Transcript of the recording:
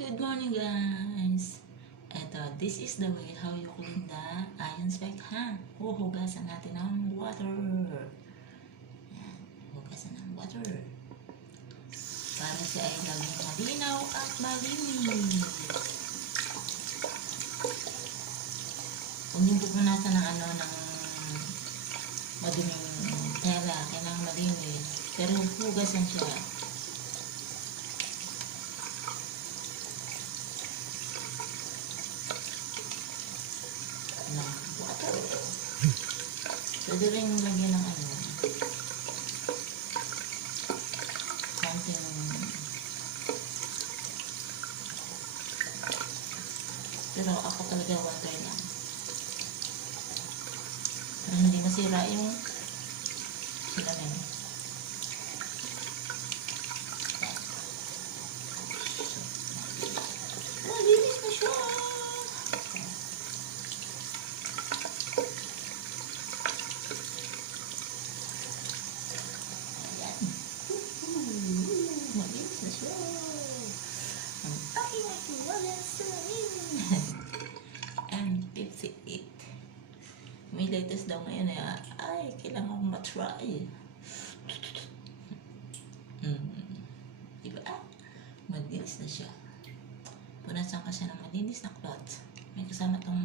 Good morning guys! This is the way how you clean the iron spec ha. Huhugasan natin ng water. Yan, hugasan ng water. Para siya ay gawing malinaw at malinis. Huwag yung pupunasan ng ng maduming tela. Kailangan malinis. Pero hugasan siya. Ng water. Pwede rin lagyan ng konting, pero ako talaga water lang para hindi masira yung salamin. Malinis na siya. Malinis na siya. Ang aking walang salamin. M58. May latest daw ngayon ay kailangan kong matry. Diba? Malinis na siya. Punasan ka siya ng malinis na cloth. May kasama tong